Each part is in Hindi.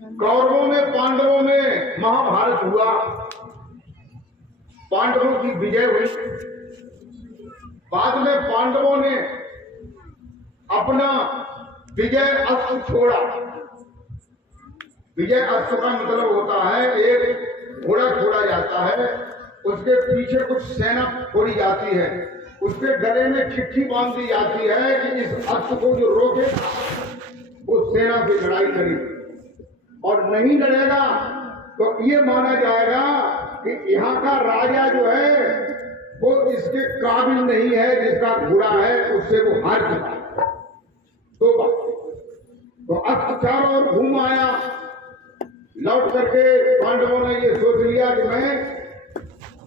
कौरवों में पांडवों में महाभारत हुआ, पांडवों की विजय हुई। बाद में पांडवों ने अपना विजय अस्त्र छोड़ा। विजय अस्त्र का मतलब होता है एक घोड़ा छोड़ा जाता है, उसके पीछे कुछ सेना छोड़ी जाती है, उसके गले में चिट्ठी बांध दी जाती है कि इस अस्त्र को जो रोके वो सेना से लड़ाई करे, और नहीं लड़ेगा तो ये माना जाएगा कि यहाँ का राजा जो है वो इसके काबिल नहीं है, जिसका घोड़ा है उससे वो हार चुका। दो बात। तो अस्त्र चारों ओर घूम आया, लौट करके पांडवों ने ये सोच लिया कि मैं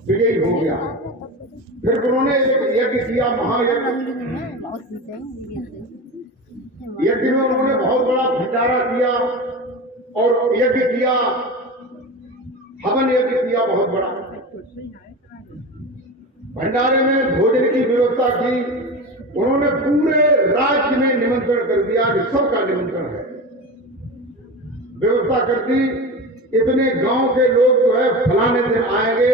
विजयी हो गया। फिर उन्होंने एक यज्ञ किया, महायज्ञ। यज्ञ में उन्होंने बहुत बड़ा भंडारा किया और यज्ञ किया, हवन यज्ञ किया बहुत बड़ा। भंडारे में भोजन की व्यवस्था की। उन्होंने पूरे राज्य में निमंत्रण कर दिया कि सबका निमंत्रण है, व्यवस्था कर दी। इतने गांव के लोग जो है फलाने दिन आएंगे,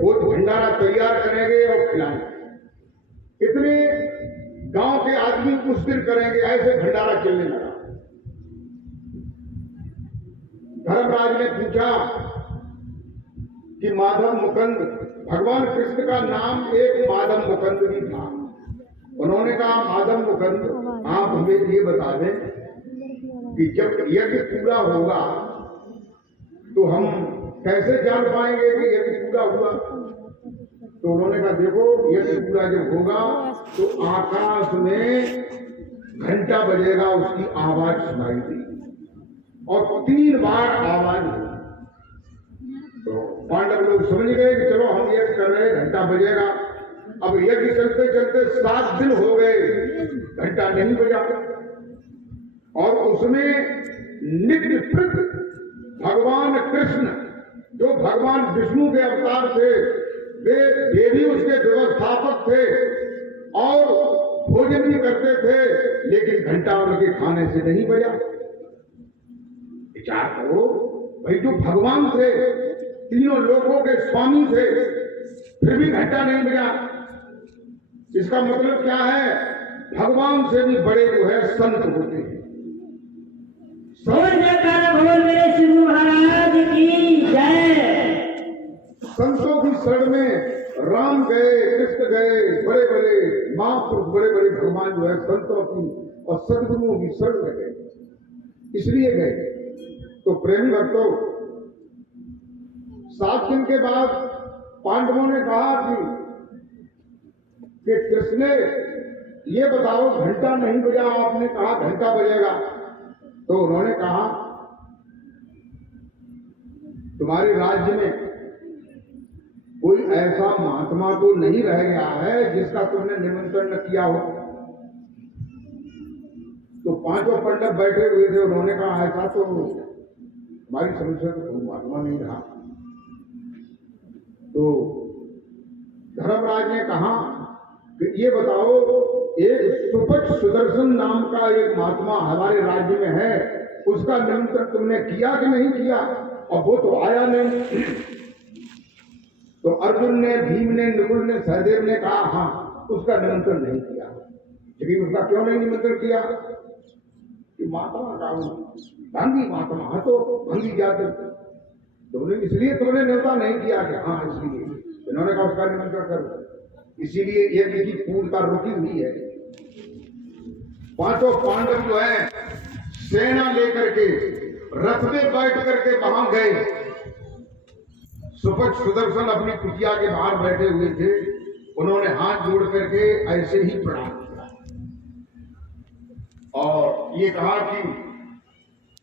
वो भंडारा तैयार करेंगे और खिलाएंगे। इतने गांव के आदमी उस दिन करेंगे, ऐसे भंडारा चलने लगा। धर्मराज ने पूछा कि माधव मुकुंद, भगवान कृष्ण का नाम एक माधव मुकुंद भी था। उन्होंने कहा माधव मुकुंद, आप हमें ये बता दें कि जब यज्ञ पूरा होगा तो हम कैसे जान पाएंगे कि यज्ञ पूरा हुआ। तो उन्होंने कहा देखो, यज्ञ पूरा जब होगा तो आकाश में घंटा बजेगा, उसकी आवाज सुनाई दी और 3 बार आवाज हुई। तो पांडव लोग समझ गए कि चलो हम यज्ञ कर रहे, घंटा बजेगा। अब यज्ञ चलते चलते 7 दिन हो गए, घंटा नहीं बजा। और उसमें नित्य प्रति भगवान कृष्ण, जो भगवान विष्णु के अवतार थे, वे भी उसके व्यवस्थापक थे और भोजन भी करते थे, लेकिन घंटा उनके खाने से नहीं बजा। विचार करो भाई, जो भगवान थे, तीनों लोगों के स्वामी थे, फिर भी घंटा नहीं बजा। इसका मतलब क्या है? भगवान से भी बड़े जो है संत होते हैं। बोल मेरे शिव महाराज की जय। संतों की शरण में राम गए, कृष्ण गए, बड़े बड़े महापुरुष, बड़े बड़े भगवान जो है संतों की और सदगुरुओं की शरण में गए, इसलिए गए। तो प्रेमी भक्तों, 7 दिन के बाद पांडवों ने कहा कि कृष्ण ये बताओ, घंटा नहीं बजा, आपने कहा घंटा बजेगा। तो उन्होंने कहा तुम्हारे राज्य में कोई ऐसा महात्मा तो नहीं रह गया है जिसका तुमने निमंत्रण न किया हो। तो 5 पांडव बैठे हुए थे, उन्होंने कहा ऐसा तो हमारी समस्या तो कोई महात्मा नहीं रहा। तो धर्मराज ने कहा कि ये बताओ, एक सुपच सुदर्शन नाम का एक महात्मा हमारे राज्य में है, उसका निमंत्रण तुमने किया कि नहीं किया? और वो तो आया नहीं। तो अर्जुन ने, भीम ने, नकुल ने, सहदेव ने कहा हाँ, उसका निमंत्रण नहीं किया। लेकिन उसका क्यों नहीं निमंत्रण किया? कि महात्मा का गांधी महात्मा है, तो भंगी जाते तुमने, इसलिए तुमने न्योता नहीं किया कि हाँ, इसलिए इन्होंने कहा उसका निमंत्रण करो। इसीलिए यज्ञ की पूर्णता रुकी हुई है। 5 पांडव जो है सेना लेकर के रथ में बैठ करके वहां गए। सुपच सुदर्शन अपनी कुटिया के बाहर बैठे हुए थे, उन्होंने हाथ जोड़ करके ऐसे ही प्रणाम किया और ये कहा कि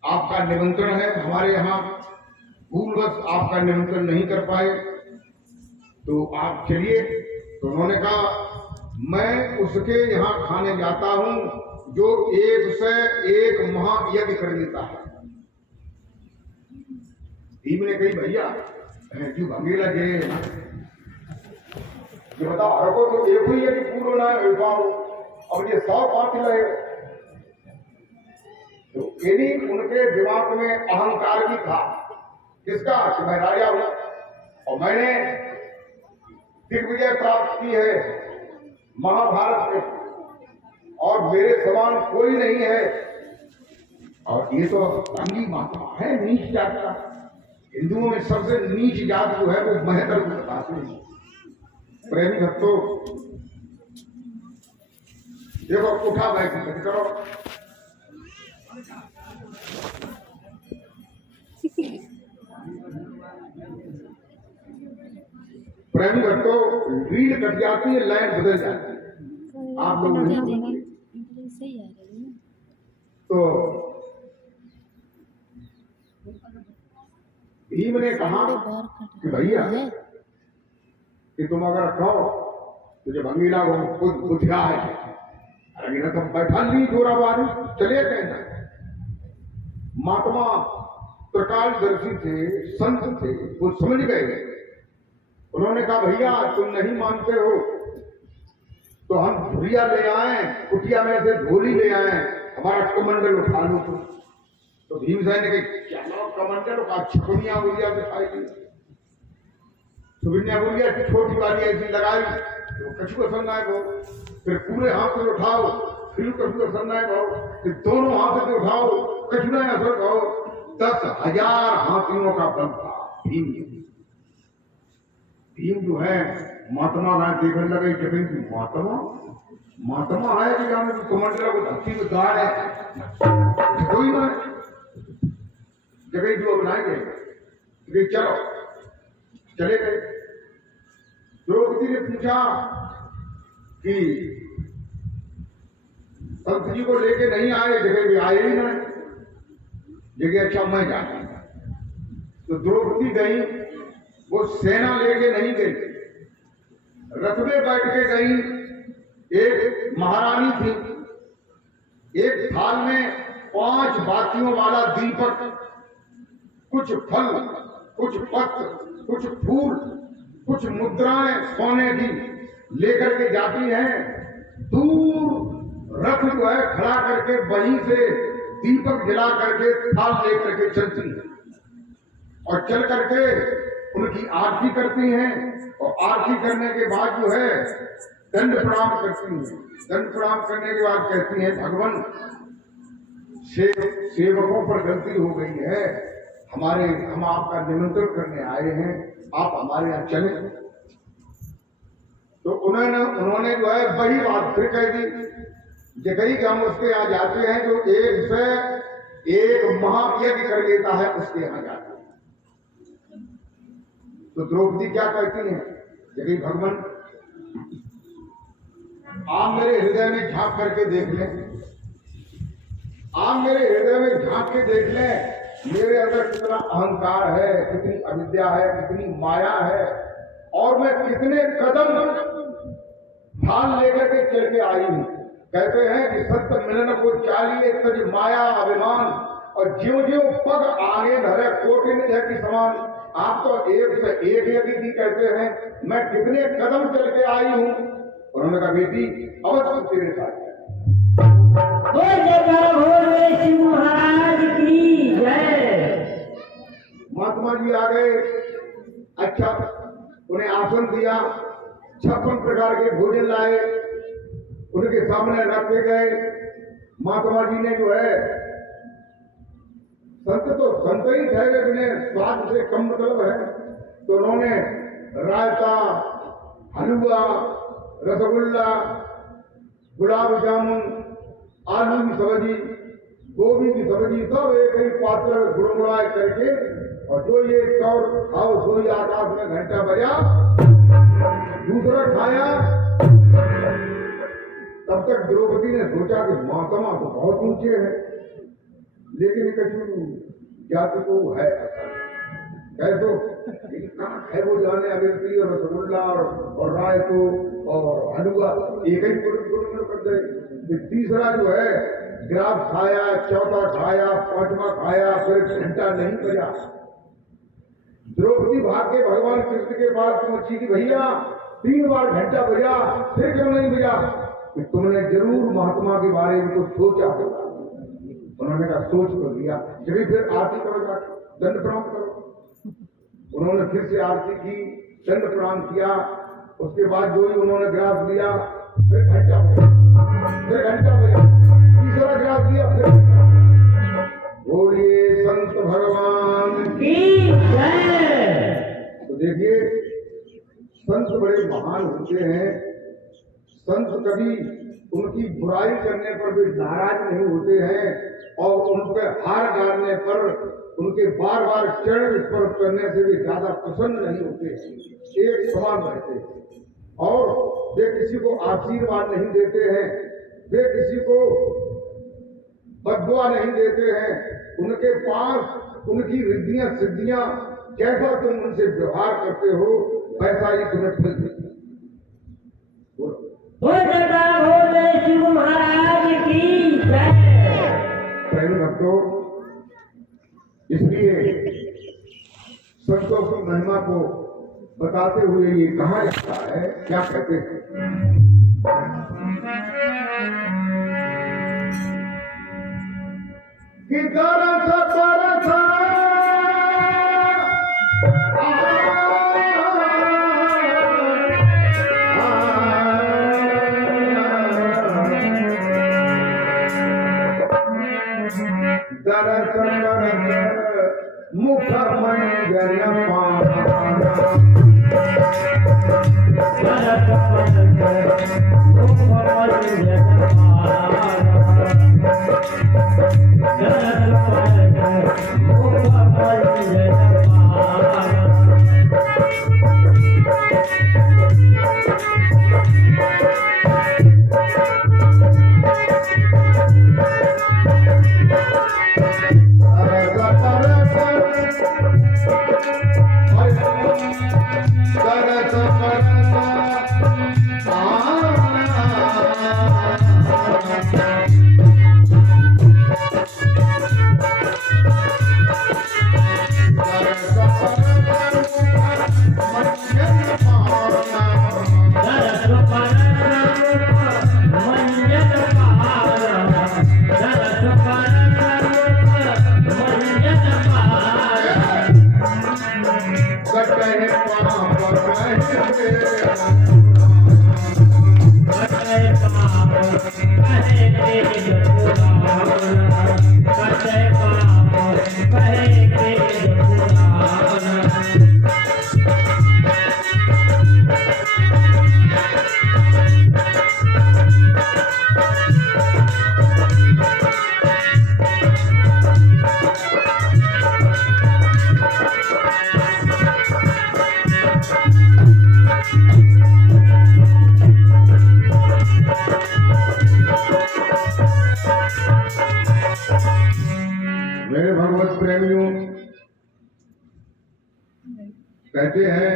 आपका निमंत्रण है, हमारे यहां भूलवश आपका निमंत्रण नहीं कर पाए, तो आप चलिए। तो उन्होंने कहा मैं उसके यहां खाने जाता हूं जो 1 से 1 महायज्ञ कर देता है। भीम ने कही भैया क्यों भंगे लगे, ये बताओ, हर को तो एक ही यज्ञ पूर्ण ना हो पाओ, और ये 100 पाठ लगे। तो इन्हीं उनके दिमाग में अहंकार भी था, किसका, कि मैं राजा हूं और मैंने दिग्विजय प्राप्त की है महाभारत में और मेरे समान कोई नहीं है। और ये तो अंगी महात्मा है, नीच जात का। हिंदुओं में सबसे नीच जात जो है वो महतर को बताते हैं। प्रेमी भक्तों, देखो उठा बैठ करो। प्रेमी भक्तों, रीढ़ कट जाती है, लाइन बदल जाती है। आप लोग तो भीम ने कहा कि भैया कि तुम अगर कहो तुझे भंगीला को खुद बुझा है, अरे तो बैठा ली जोराबारी चले गए। महात्मा प्रकाशदर्शी थे, संत थे, वो समझ गए। उन्होंने कहा भैया तुम नहीं मानते हो तो हम धुरिया ले आए, कुटिया में से झोली ले आए, हमारा कमंडल उठा लो तुम। तो भीमसेन ने क्या कमंडल का छुनिया गुड़िया दिखाई दी। सुगन्या गुड़िया की छोटी वाली ऐसी लगाई तो कछु पसंद आए भाव, फिर पूरे हाथ से उठाओ फिर कछु पसंद आए भाव, फिर दोनों हाथ से उठाओ कछु नहीं असर भाव। 10,000 हाथियों का बल था भीम। भीम जो है महात्मा राय देखने लगे, जगह महात्मा महात्मा है कि यहाँ में कमंडल को धरती में गाड़ है, कोई ना जगह जो बनाए गए। चलो चले गए। द्रौपदी ने पूछा कि संत जी को लेके नहीं आए, जगह भी आए ही ना, जगह अच्छा मैं जाता। तो द्रौपदी गई, वो सेना लेके नहीं गई, रथ में बैठ के गई। एक महारानी थी, एक थाल में 5 बातियों वाला दीपक, कुछ फल, कुछ पत्र, कुछ फूल, कुछ मुद्राएं सोने की लेकर के जाती हैं। दूर रथ जो है खड़ा करके वहीं से दीपक जला करके थाल लेकर के चलती है और चल करके उनकी आरती करती हैं। और आरती करने के बाद जो है दंड प्रणाम करती हैं। दंड प्रणाम करने के बाद कहती हैं भगवान सेवकों पर गलती हो गई है, हम आपका निमंत्रण करने आए हैं, आप हमारे यहाँ चले। तो उन्होंने जो है वही बात फिर कह दी, जगही कि हम उसके यहाँ जाते हैं जो एक से एक महायज्ञ कर लेता है, उसके यहाँ जाते हैं। तो द्रौपदी क्या कहती है, जगही भगवान आप मेरे हृदय में झांक करके देख लें, आप मेरे हृदय में झांक के देख लें, मेरे अंदर कितना अहंकार है, कितनी अविद्या है, कितनी माया है, और मैं कितने कदम ढाल लेकर के चल के आई हूं। कहते हैं कि सत्य मिलन को चाहिए तज माया अभिमान, और ज्यों ज्यों पग आगे धरे कोटिन की समान। आप तो एक से एक यदि भी कहते हैं, मैं कितने कदम चल के आई हूं। उन्होंने कहा बेटी अवश्य तेरे साथ है। महाराज की जय। महात्मा जी आ गए, अच्छा उन्हें आसन दिया, 56 प्रकार के भोजन लाए, उनके सामने रखे गए। महात्मा जी ने जो है, संत तो संत ही ठहरे, जिन्हें स्वाद से कम मतलब है, तो उन्होंने रायता, हलवा, रसगुल्ला, गुलाब जामुन, आलू की सब्जी, गोभी की सब्जी, सब एक ही पात्र में गुड़मुड़ाए करके, और जो ये कौर खाओ सोई आकाश में घंटा बजा, दूसरा खाया। तब तक द्रौपदी ने सोचा कि महात्मा तो बहुत ऊंचे हैं, लेकिन कछु जाति को है कह दो है वो जाने अभिवृत्ति और रसगुल्ला और रायतो और हलवा एक ही गुड़ कर दे। तीसरा जो है ग्राफ खाया, चौथा खाया, 5वां खाया, फिर घंटा नहीं बजा। द्रौपदी भाग के भगवान कृष्ण के पास पहुंची कि भैया 3 बार घंटा बजा, फिर क्यों नहीं बजा? कि तुमने जरूर महात्मा के बारे में कुछ सोचा होगा। उन्होंने कहा सोच तो लिया, चलिए फिर आरती करो, जाके दंड प्रणाम करो। उन्होंने फिर से आरती की, दंड प्रणाम किया। उसके बाद जो ही उन्होंने गिलास लिया, फिर घंटा बजा, तीसरा गिलास लिया, फिर बोलिए संत भगवान की जय। तो देखिए संत बड़े महान होते हैं। संत कभी उनकी बुराई करने पर भी नाराज नहीं होते हैं और उन पर हार डालने पर उनके बार बार चरण स्पर्श करने से भी ज्यादा प्रसन्न नहीं होते हैं, एक समान रहते हैं। और वे किसी को आशीर्वाद नहीं देते हैं, वे किसी को बददुआ नहीं देते हैं। उनके पास उनकी रिद्धियां सिद्धियां, जैसा तुम उनसे व्यवहार करते हो वैसा ही तुम्हें फल देते हैं। भोले शिव महाराज की जय। प्रेम भक्तों, इसलिए संतों की महिमा को बताते हुए ये कहा जाता है, क्या कहते हैं कि दरस बरसा मुख मंजन मेरे भगवत प्रेमियों, कहते हैं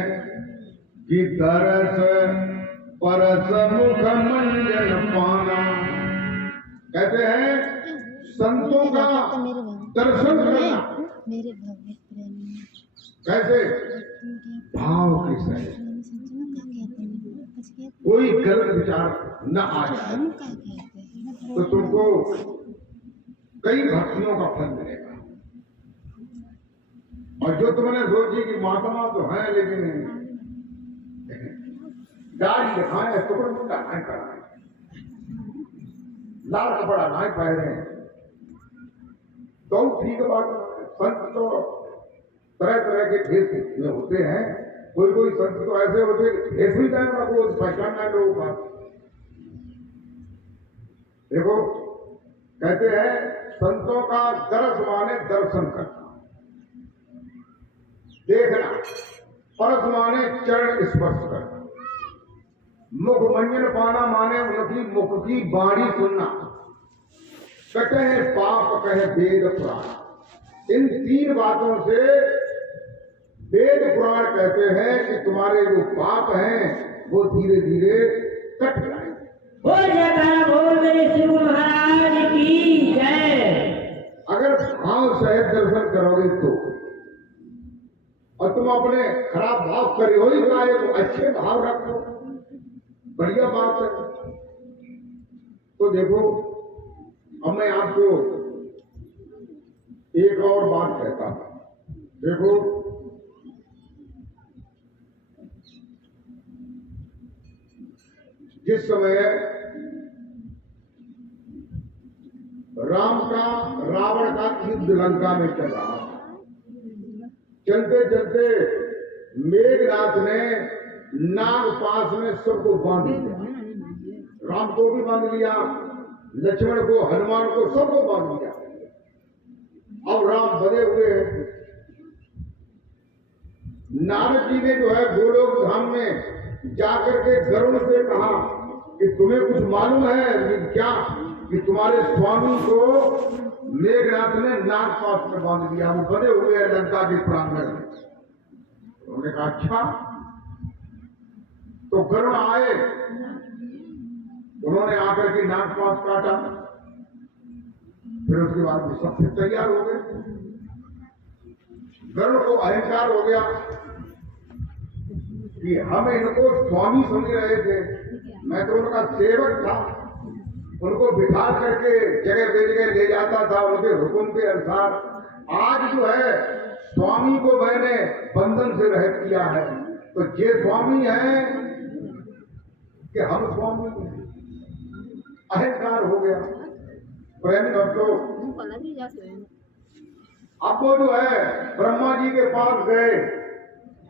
कि दरस परस मुख मंजन पाना। कहते हैं संतों का दर्शन करना कैसे, भाव के सहित, कोई गलत विचार न आ जाए तो तुमको कई भक्तियों का फल मिलेगा। और जो तुमने सोची कि महात्मा तो है लेकिन दाढ़ी दिखाए, टुकड़ मुंडा नहीं कराए, लाल कपड़ा नहीं पहने, तो ठीक बात है। संत तो तरह तरह के भेष में होते हैं। कोई कोई संत तो ऐसे होते भेष भी टाइम को पहचानना है लोगों का। देखो कहते हैं संतों का दरस माने दर्शन करना, देखना, परस माने चरण स्पर्श करना, मुख मंजन पाना माने उनकी मुख की वाणी सुनना। कहते हैं पाप कहे वेद पुराण। इन तीन बातों से वेद पुराण कहते हैं कि तुम्हारे जो पाप हैं वो धीरे धीरे कट जाएंगे। बोले शिव महाराज की जय। अगर भाव सहित दर्शन करोगे तो, और तुम अपने खराब भाव करे हो ही तो अच्छे भाव रखो, बढ़िया बात है। तो देखो अब मैं आपको एक और बात कहता हूं, देखो जिस समय राम का रावण का युद्ध लंका में चल रहा था, चलते चलते मेघनाथ ने नाग पास में सबको बांध लिया, राम को भी बांध लिया, लक्ष्मण को, हनुमान को, सबको बांध लिया। अब राम बधे हुए हैं। नारद जी ने जो है गोलोक धाम में जाकर के गरुड़ से कहा कि तुम्हें कुछ मालूम है कि क्या कि तुम्हारे स्वामी को मेघनाथ ने नाग पास में बांध दिया, वो बधे हुए हैं लंका के प्रांगण में। उन्होंने कहा अच्छा। तो गरुड़ आए, उन्होंने आकर के नाग पास काटा, फिर उसके बाद वो सब फिर तैयार हो गए। गरुड़ को अहंकार हो गया कि हम इनको स्वामी समझ रहे थे, मैं तो उनका सेवक था, उनको बिठा करके जगह पे जगह ले जाता था उनके हुक्म के अनुसार। आज जो है स्वामी को मैंने बंधन से रहित किया है, तो ये स्वामी है कि हम स्वामी हैं। अहंकार हो गया। प्रेम भक्तों, अब वो जो है ब्रह्मा जी के पास गए,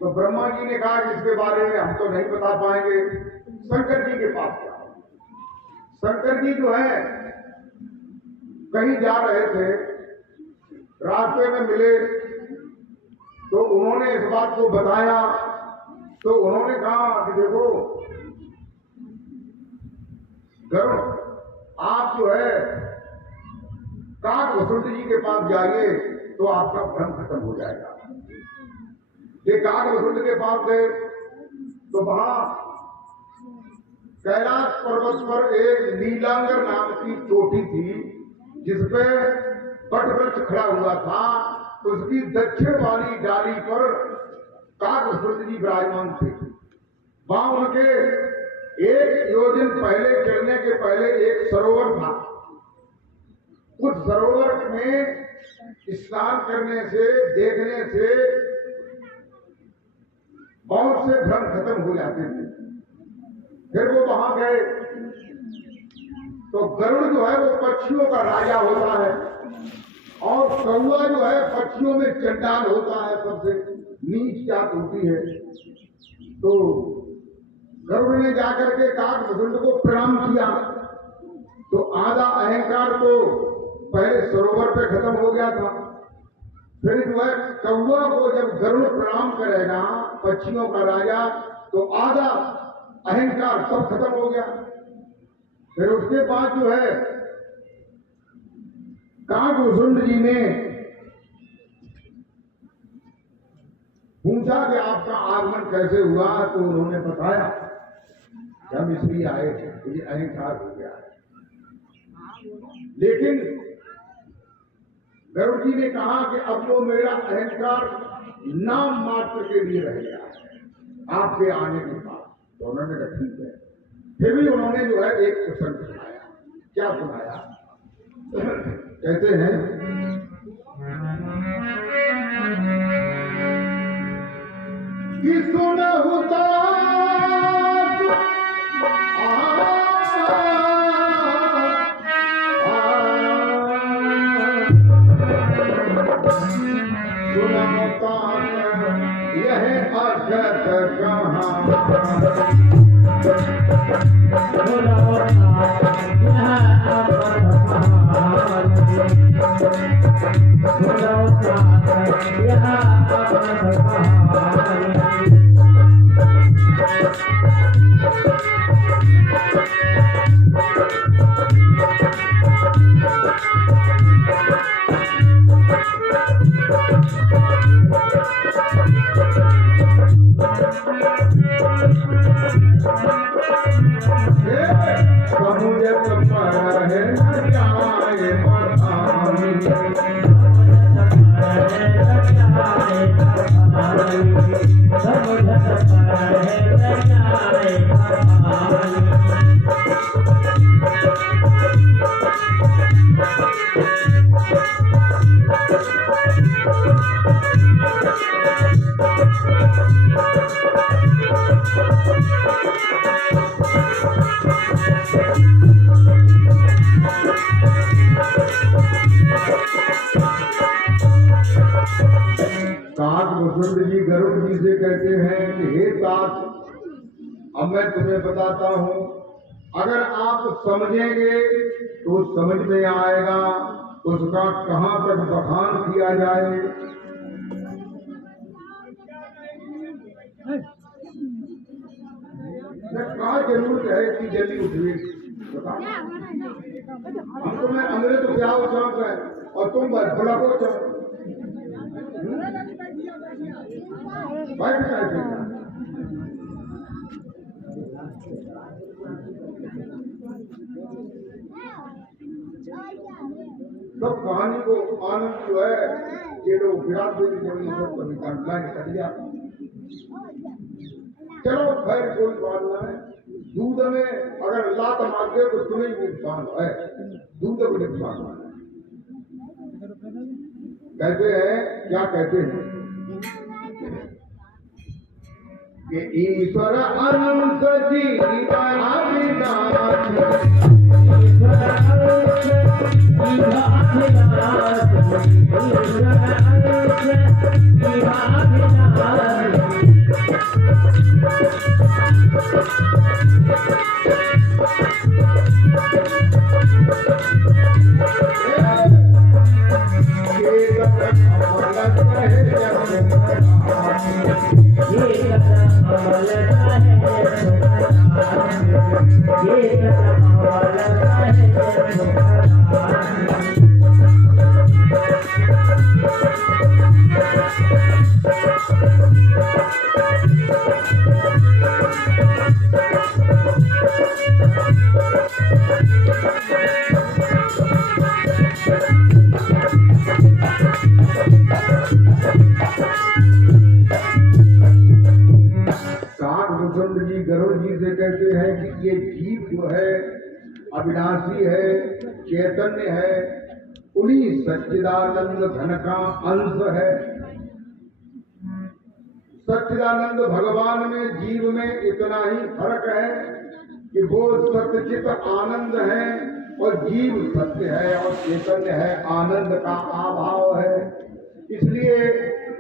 तो ब्रह्मा जी ने कहा कि इसके बारे में हम तो नहीं बता पाएंगे, शंकर जी के पास गया। शंकर जी जो है कहीं जा रहे थे, रास्ते में मिले, तो उन्होंने इस बात को बताया। तो उन्होंने कहा कि देखो गरुड़, आप जो है काकभूषुंड जी के पास जाइए तो आपका भ्रम खत्म हो जाएगा। ये काकभूषुंड के पास गए तो वहां कैलाश पर्वत पर एक नीलांगर नाम की चोटी थी, जिसपे वटवृक्ष खड़ा हुआ था। उसकी दक्षिण वाली डाली पर काकभूषुंड जी विराजमान थे। वहां उनके एक योजन पहले चढ़ने के पहले एक सरोवर था। उस सरोवर में स्नान करने से, देखने से बहुत से भ्रम खत्म हो जाते थे। फिर वो वहां गए तो गरुड़ जो है वो पक्षियों का राजा होता है, और कौआ जो है पक्षियों में चंडाल होता है, सबसे नीच जात होती है। तो गरुड़ ने जाकर के काकभूषुंड को प्रणाम किया, तो आधा अहंकार तो पहले सरोवर पे खत्म हो गया था। फिर जो है कौआ को जब गरुड़ प्रणाम करेगा, पक्षियों का राजा, तो आधा अहंकार सब खत्म हो गया। फिर उसके बाद जो है काकभूषुंड जी ने पूछा कि आपका आगमन कैसे हुआ, तो उन्होंने बताया हम इसलिए आए थे, मुझे अहंकार हो गया है। लेकिन गरुड़ जी ने कहा कि अब वो मेरा अहंकार नाम मात्र के लिए रह गया है आपके आने के बाद। तो उन्होंने कहा ठीक है। फिर भी उन्होंने जो है एक प्रसंग सुनाया। क्या सुनाया? कहते हैं कि सुनहुता यह अगत सब काक वसंत जी गरुड़ जी से कहते हैं कि हे काक, अब मैं तुम्हें बताता हूँ, अगर आप समझेंगे तो समझ में आएगा उसका कहाँ तक बखान किया जाए। कहाँ जरूरत है कि जल्दी उठिए, हम तो मैं अंग्रेज तो क्या शौक है और तुम बड़ा को बैठ जाए। सब कहानी को आनंद जो है ये लोग विराट देवी जमीन पर निकालना निकल गया। चलो खैर कोई बात ना है, दूध में अगर लात मारते हो तो तुम्हें भी नुकसान है, दूध को नुकसान है। कहते हैं क्या कहते हैं कि ईश्वर अनंत गरुड़ जी से कहते हैं कि ये जीव जो है अविनाशी है, चैतन्य है, उन्हीं सच्चिदानंद घन का अंश है। सच्चिदानंद भगवान में जीव में इतना ही फर्क है कि वो सच्चित आनंद है और जीव सत्य है और चैतन्य है, आनंद का अभाव है। इसलिए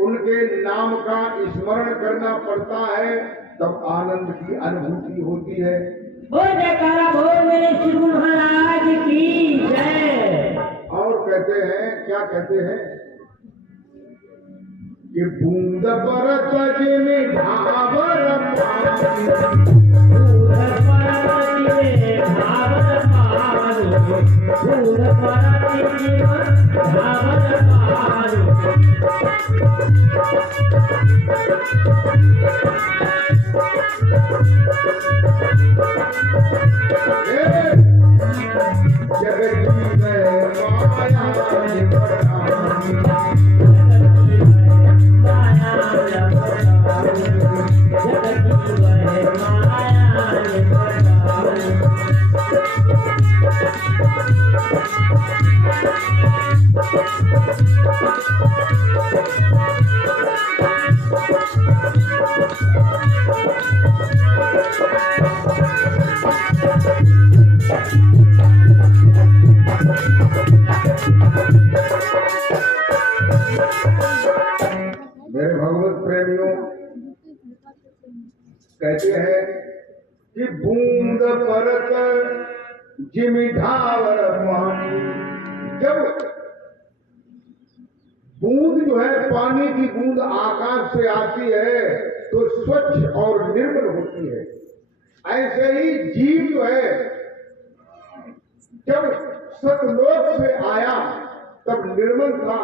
उनके नाम का स्मरण करना पड़ता है, तब आनंद की अनुभूति होती है। बोल जयकारा बोल मेरे शिव महाराज की जय। और कहते हैं क्या कहते हैं कि बूंद परत में भावर मेरे भगवत प्रेमियों कहते हैं कि बूंद परत जिमि ढावर पानी। जब बूंद जो है पानी की बूंद आकाश से आती है तो स्वच्छ और निर्मल होती है, ऐसे ही जीव जो है जब सतलोक से आया तब निर्मल था,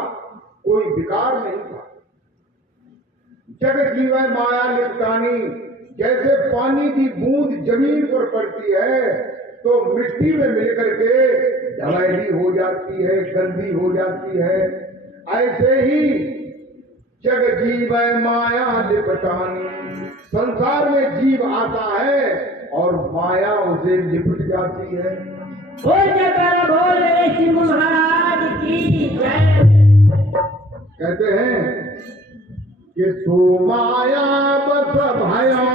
कोई विकार नहीं था। जग जीव माया लिपटानी, जैसे पानी की बूंद जमीन पर पड़ती है तो मिट्टी में मिलकर के ढलैली हो जाती है, गंदी हो जाती है, ऐसे ही जग जीव माया लिपटानी, संसार में जीव आता है और माया उसे लिपट जाती है। बोल जयकारा बोल मेरे शिव महाराज की जय। कहते हैं कि सोमाया बस भयो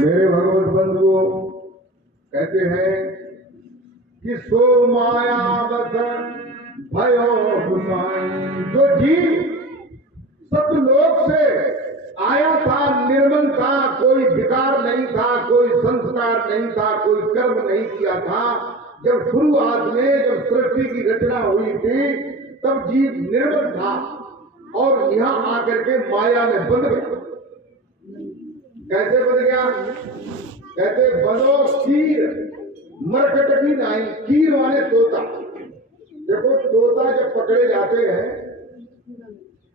मेरे भगवत बंधुओं कहते हैं कि सो माया बस भयो जो जीव सतलोक से आया था, निर्मल था, कोई विकार नहीं था, कोई संस्कार नहीं था, कोई कर्म नहीं किया था। जब शुरुआत में जब सृष्टि की रचना हुई थी तब जीव निर्मल था और यहाँ आकर के माया में बंध गया। कैसे बन गया? कहते बनो कीर मरकट की नाई। कीर माने तोता। देखो तोता जब पकड़े जाते हैं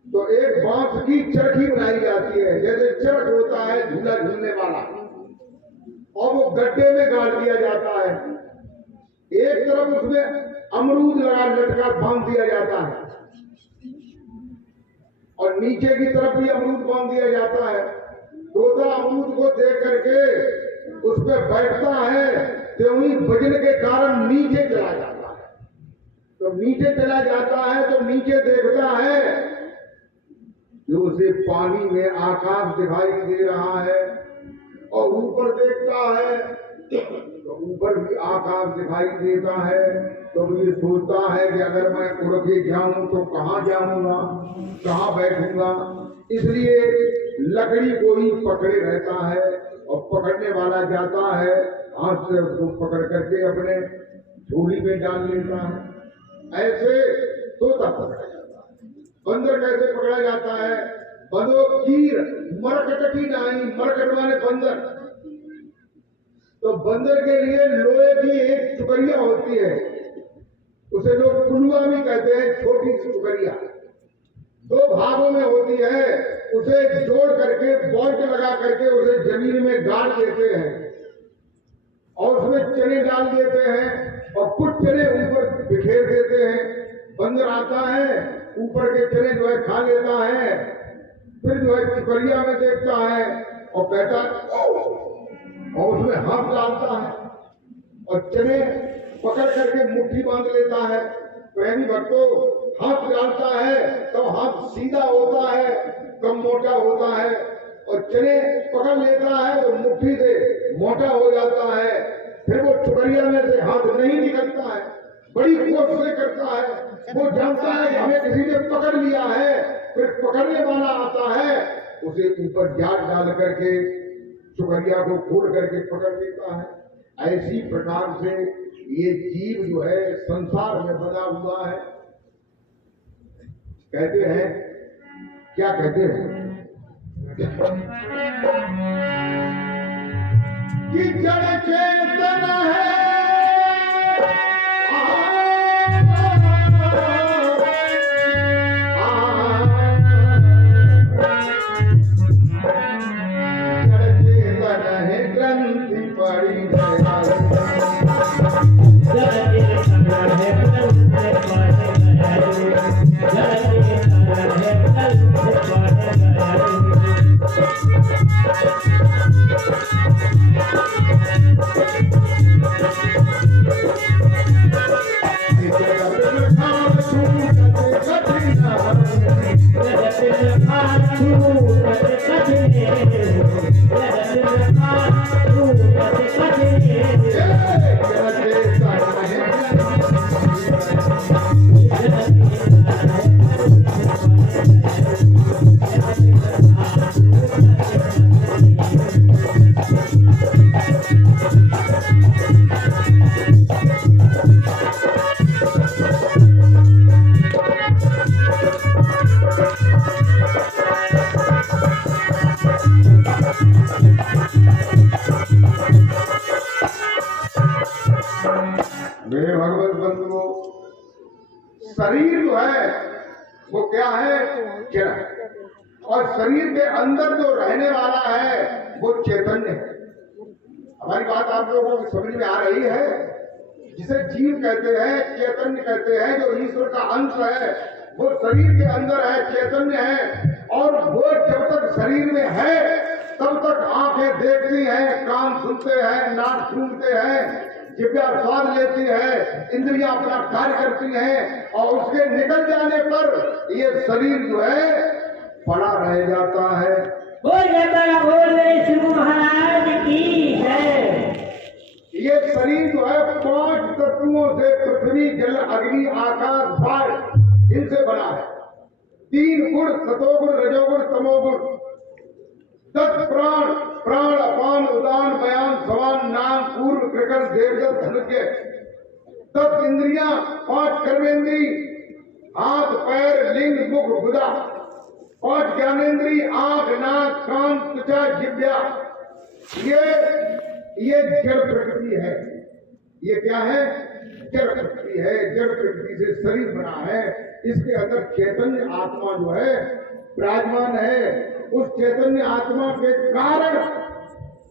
तो एक बांस की चरखी बनाई जाती है, जैसे चरख होता है झूला झूलने वाला, और वो गड्ढे में गाड़ दिया जाता है। एक तरफ उसमें अमरूद लगा लटका बांध दिया जाता है और नीचे की तरफ भी अमरूद बांध दिया जाता है। तोता अमरूद को देख करके उस पर बैठता है तो वही वजन के कारण नीचे चला जाता है। तो नीचे चला जाता है तो नीचे देखता है जो उसे पानी में आकाश दिखाई दे रहा है, और ऊपर देखता है तो ऊपर भी आकाश दिखाई देता है। तो ये सोचता है कि अगर मैं उड़ के जाऊं तो कहाँ जाऊंगा, कहाँ बैठूंगा। इसलिए लकड़ी को ही पकड़े रहता है और पकड़ने वाला जाता है हाथ से उसको पकड़ करके अपने झोली में डाल लेता है। ऐसे तोता पकड़ा जाता है। बंदर कैसे पकड़ा जाता है? बंदो कीर मरकट की नाई। मरकट माने बंदर। तो बंदर के लिए लोहे की एक चुकरिया होती है, उसे लोग पुलुआ भी कहते हैं, छोटी सी चुकरिया। 2 भागों में होती है, उसे जोड़ करके बोल्ट लगा करके उसे जमीन में गाड़ देते हैं और उसमें चने डाल देते हैं और कुछ चने ऊपर बिखेर देते हैं। बंदर आता है, ऊपर के चने जो है खा लेता है, फिर जो है चुकरिया में देखता है और कहता है और उसमें हाथ डालता है और चने पकड़ करके मुट्ठी बांध लेता है। प्रेमी भक्तों, हाथ डालता है तो हाथ सीधा होता है, कम मोटा होता है, और चने पकड़ लेता है तो मुट्ठी से मोटा हो जाता है। फिर वो चुकरिया में से हाथ नहीं निकलता है, बड़ी कोशिश करता है। वो जानता है कि हमें किसी ने पकड़ लिया है। फिर पकड़ने वाला आता है, उसे ऊपर जाल डाल करके चुकरिया को खोल करके पकड़ लेता है। ऐसी प्रकार से ये जीव जो है संसार में बना हुआ है। कहते हैं, क्या कहते हैं कि जड़ चेतन है ग्रंथि पड़ी वो क्या है? जड़। और शरीर के अंदर जो रहने वाला है वो चैतन्य है। हमारी बात आप लोगों को समझ में आ रही है? जिसे जीव कहते हैं, चैतन्य कहते हैं, जो ईश्वर का अंश है, वो शरीर के अंदर है, चैतन्य है। और वो जब तक शरीर में है तब तक आंखें देखती हैं, कान सुनते हैं, नाक सूंघते हैं, जिह्वा स्वाद लेती है, इंद्रियां अपना कार्य करती हैं, और उसके निकल जाने पर ये शरीर जो है पड़ा रह जाता है। बोल मेरे शिव महाराज की जय। ये शरीर जो है 5 तत्वों से, पृथ्वी, जल, अग्नि, आकाश, वायु, इनसे बना है। 3 गुण, सतोगुण, रजोगुण, तमोगुण। 10 प्राण, प्राण, अपान, उदान, बयान, समान, नाम, पूर्व, कृकण, देवदत्त, धनुष्य। 10 इंद्रियां, 5 कर्मेंद्री, हाथ, पैर, लिंग, मुख, गुदा। 5 ज्ञानेंद्री, आंख, नाक, कान, त्वचा, जिह्वा। ये जड़ प्रकृति है। ये क्या है? जड़ प्रकृति है। जड़ प्रकृति से शरीर बना है। इसके अंदर चैतन्य आत्मा जो है विराजमान है। उस चैतन्य आत्मा के कारण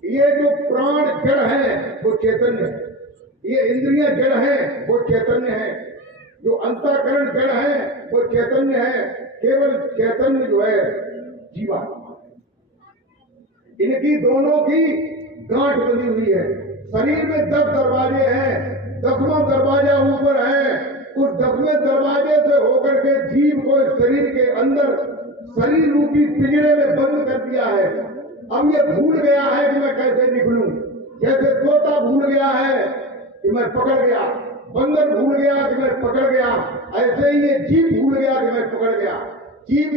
ये जो प्राण जड़ है वो चैतन्य है, ये इंद्रियां जड़ है वो चैतन्य है, जो अंतःकरण जड़ है वो चैतन्य है। केवल चैतन्य जो है जीवात्मा। इनकी दोनों की गांठ बनी हुई है। शरीर में 10 दरवाजे हैं, 10वां दरवाजा ऊपर है। उस 10वें दरवाजे से होकर के जीव को शरीर के अंदर शरीर रूपी पिंजरे में बंद कर दिया है। अब ये भूल गया है कि मैं कैसे निकलूं। जैसे तोता भूल गया है कि मैं पकड़ गया, बंदर भूल गया कि मैं पकड़ गया, ऐसे ही ये जीव भूल गया कि मैं पकड़ गया। जीव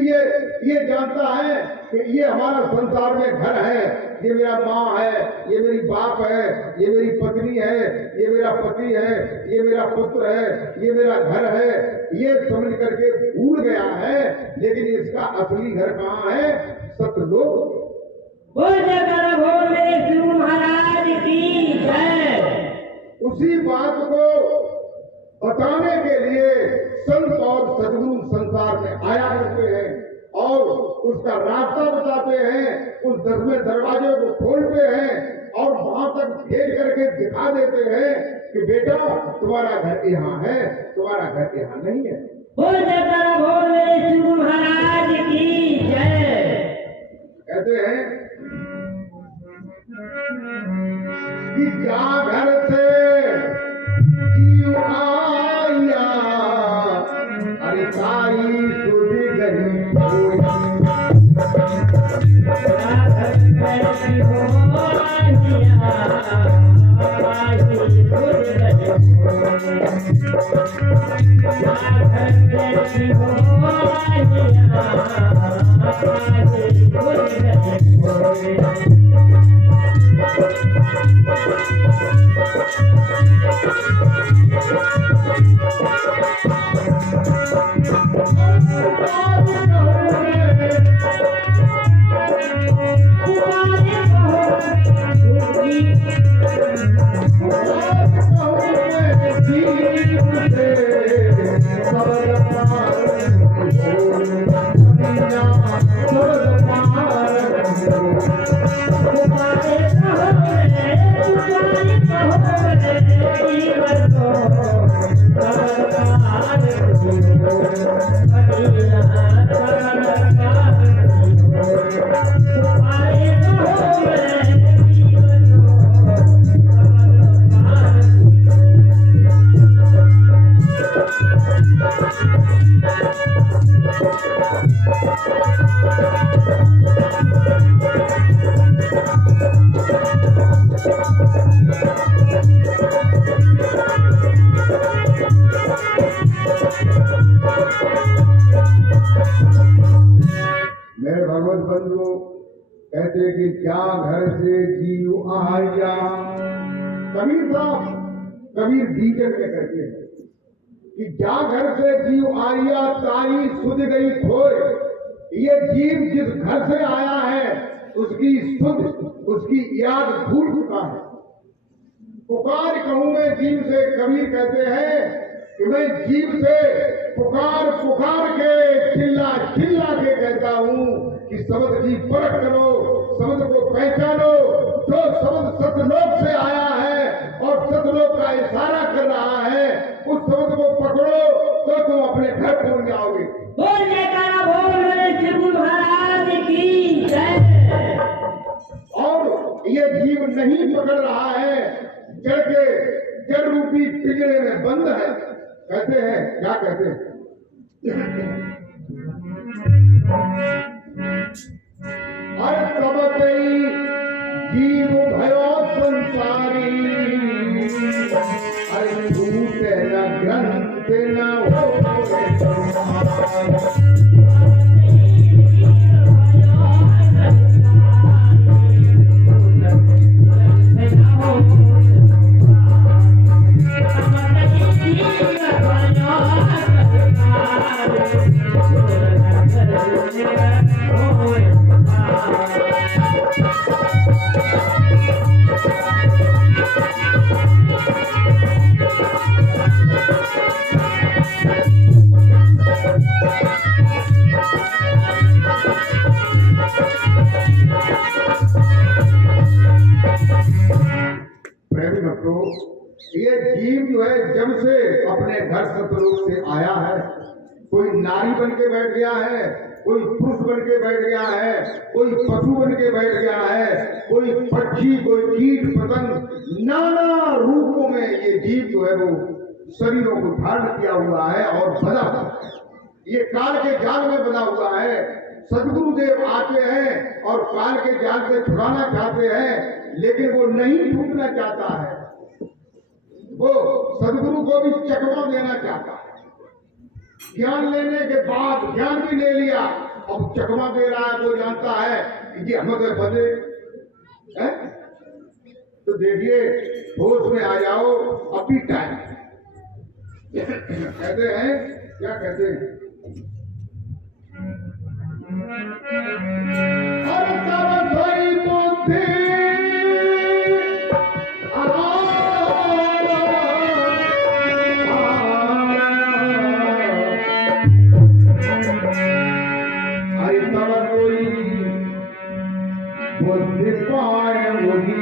ये जानता है कि ये हमारा संसार में घर है, ये मेरा माँ है, ये मेरी बाप है, ये मेरी पत्नी है, ये मेरा पति है, ये मेरा पुत्र है, ये मेरा घर है। ये समझ करके भूल गया है, लेकिन इसका असली घर कहाँ है? सतलोक। बोल मेरे शिव महाराज की जय। उसी बात को बताने के लिए संत और सदगुरु संसार में आया करते हैं और उसका रास्ता बताते हैं। उस 10वें दरवाजे को खोलते हैं और वहां तक भेज करके दिखा देते हैं कि बेटा तुम्हारा घर यहाँ है, तुम्हारा घर यहाँ नहीं है। बोल मेरे शिव महाराज की जय। कहते हैं कि क्या घर से जीव आया, अरे ताई सुध गई कहते कि क्या घर से जीव आया। कबीर बीजक में कहते हैं कि क्या घर से जीव आया ताई सुध गई खोए। ये जीव जिस घर से आया है उसकी सुध, उसकी याद भूल चुका है। पुकार कहूं मैं जीव से, कबीर कहते हैं कि मैं जीव से पुकार पुकार के चिल्ला चिल्ला के कहता हूं कि शब्द की परख करो, शब्द को पहचानो। जो शब्द सतलोक से आया है और सतलोक का इशारा कर रहा है, उस शब्द को पकड़ो तो तुम अपने घर पहुंच जाओगे। बोल जयकारा बोल मेरे श्री गुरु महाराज की जय। और ये जीव नहीं पकड़ रहा है, जड़ के जड़ रूपी पिंजरे में बंद है। कहते हैं, क्या कहते हैं? अरे तब कई जीव भयो संसारी, अरे छूटे न ग्रंथ न हो ये जीव जो है जब से अपने घर सतलोक से आया है, कोई नारी बन के बैठ गया है, कोई पुरुष बन के बैठ गया है, कोई पशु बन के बैठ गया है, कोई पक्षी, कोई कीट पतंग, नाना रूपों में ये जीव जो है वो शरीरों को धारण किया हुआ है और बना हुआ है। ये काल के जाल में बना हुआ है। सदगुरुदेव आते हैं और काल के जाल से छुड़ाना चाहते हैं, लेकिन वो नहीं छूटना चाहता है। वो सदगुरु को भी चकमा देना चाहता है। ज्ञान लेने के बाद ज्ञान भी ले लिया, अब चकमा दे रहा है। वो जानता है कि ये हमें बदे है, तो देखिए होश में आ जाओ, अभी टाइम। कहते हैं, क्या कहते हैं? हर तरफ ही बुद्धि बुद्धि पाए वही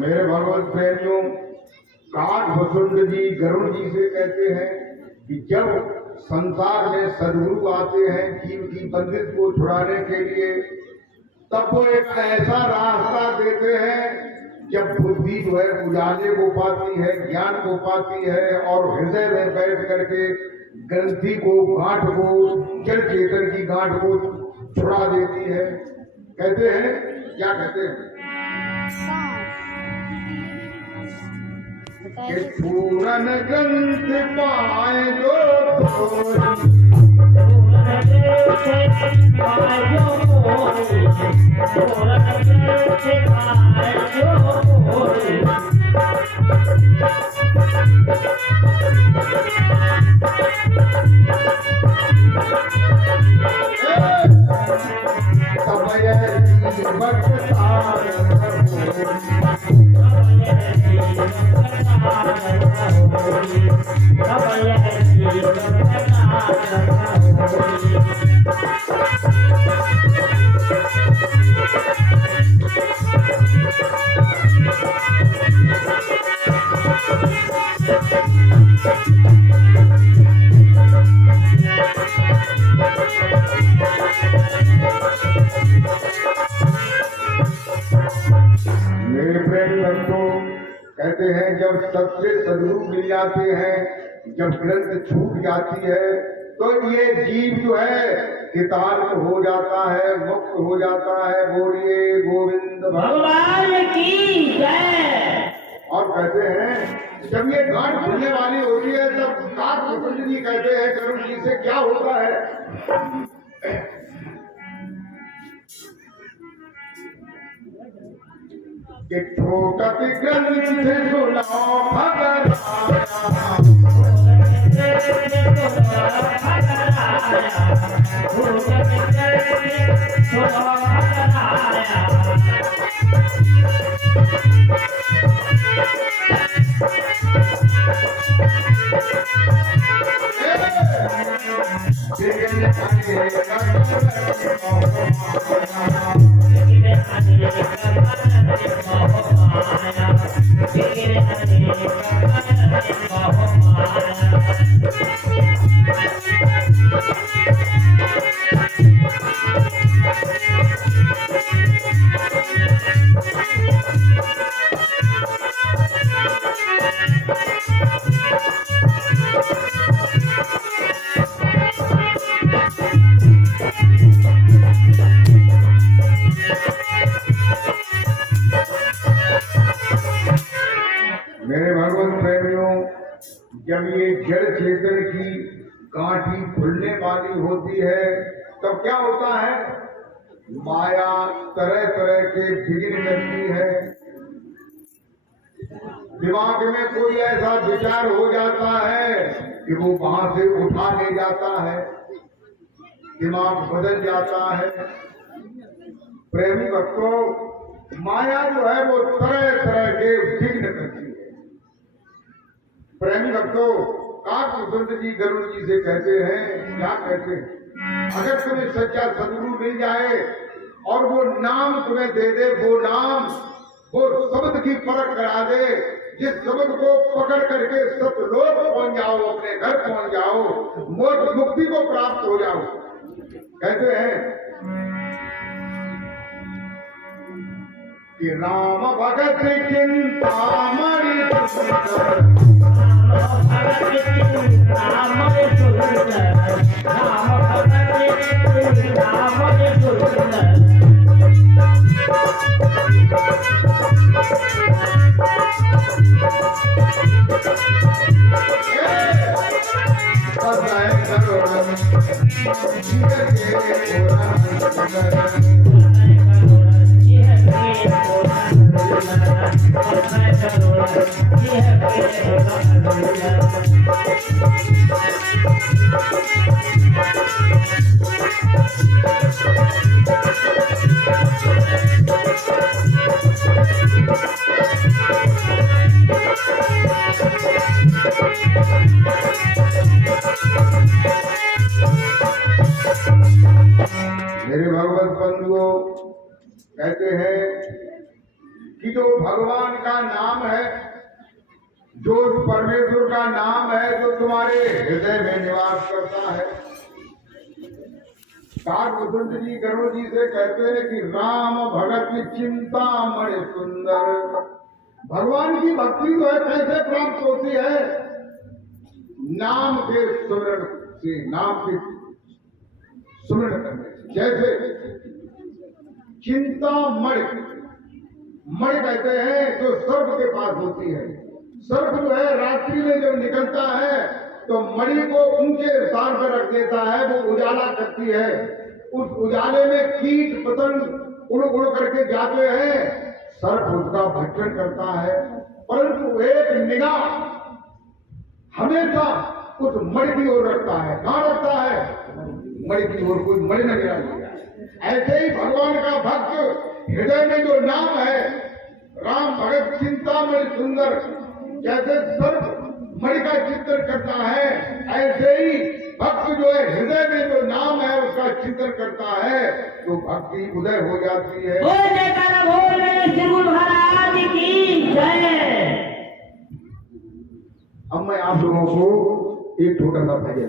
मेरे भगवत प्रेमियों, काठ वसुंध जी गरुड़ जी से कहते हैं कि जब संसार में सदगुरु आते हैं जीव की बंदिश को छुड़ाने के लिए, तब वो एक ऐसा रास्ता देते हैं जब बुद्धि जो है उजाले को पाती है, ज्ञान को पाती है और हृदय में बैठ करके ग्रंथि को, गांठ को, जड़ चेतन की गांठ को छुड़ा देती है। कहते हैं, क्या कहते हैं? कि पूरन ग्रंथ पाए जो मेरे प्रेम भक्तों, कहते हैं जब सत्य सदरूप मिल जाते हैं, जब ग्रंथ छूट जाती है, तो ये जीव जो है कृतार्थ हो जाता है, मुक्त हो जाता है। बोलिए गोविंद भगवान की जय। और कहते हैं जब ये गांठ खुलने वाली होती है, तब काक जी कहते हैं करुण जी से क्या होता है। कि ठोकत ग्रंथ सुनाओ भगवाना, मेरे भगवत प्रेमियों, जब ये जड़ चेतन की गांठी खुलने वाली होती है, तब क्या होता है, माया तरह तरह के विघ्न करती है। दिमाग में कोई ऐसा विचार हो जाता है कि वो वहां से उठा ले जाता है, दिमाग बदल जाता है। प्रेमी भक्तों, माया जो है वो तरह तरह के विघ्न करती है। प्रेमी भक्तों, काक वसंत जी गरुड़ जी से कहते हैं, क्या कहते हैं, अगर तुम्हें सच्चा सदगुरु मिल जाए और वो नाम तुम्हें दे दे, वो नाम, वो शब्द की परख करा दे, जिस शब्द को पकड़ करके सतलोक पहुंच जाओ, अपने घर पहुंच जाओ, मोक्ष मुक्ति को प्राप्त हो जाओ। कहते हैं कि राम भगत चिंतामणि मेरे भगवत बंधुओं, कहते हैं कि जो भगवान का नाम है, जो परमेश्वर का नाम है, जो तुम्हारे हृदय में निवास करता है। काक वसंत जी गरुड़ जी से कहते हैं कि राम भगत चिंतामणि सुंदर। भगवान की भक्ति जो है कैसे प्राप्त होती है, नाम के सुमरण से, नाम के सुमरण करने से। जैसे चिंतामणि, मणि कहते हैं जो सर्प के पास होती है। सर्प जो है रात्रि में जब निकलता है तो मणि को ऊंचे स्थान पर रख देता है, वो उजाला करती है। उस उजाले में कीट पतंग उड़ उड़ करके जाते हैं, सर्प उसका भक्षण करता है। परंतु एक निगाह हमेशा उस मणि की ओर रखता है। कहां रखता है, मणि की ओर, कोई मणि न गिरा। ऐसे ही भगवान का भक्त हृदय में जो नाम है, राम भगत चिंतामणि सुंदर, जैसे सर्प मणि का चिंतन करता है, ऐसे ही भक्त जो है हृदय में जो नाम है उसका चिंतन करता है, तो भक्ति उदय हो जाती है। बोल श्री गुरु महाराज की जय। अब मैं आप लोगों को एक छोटा सा भजन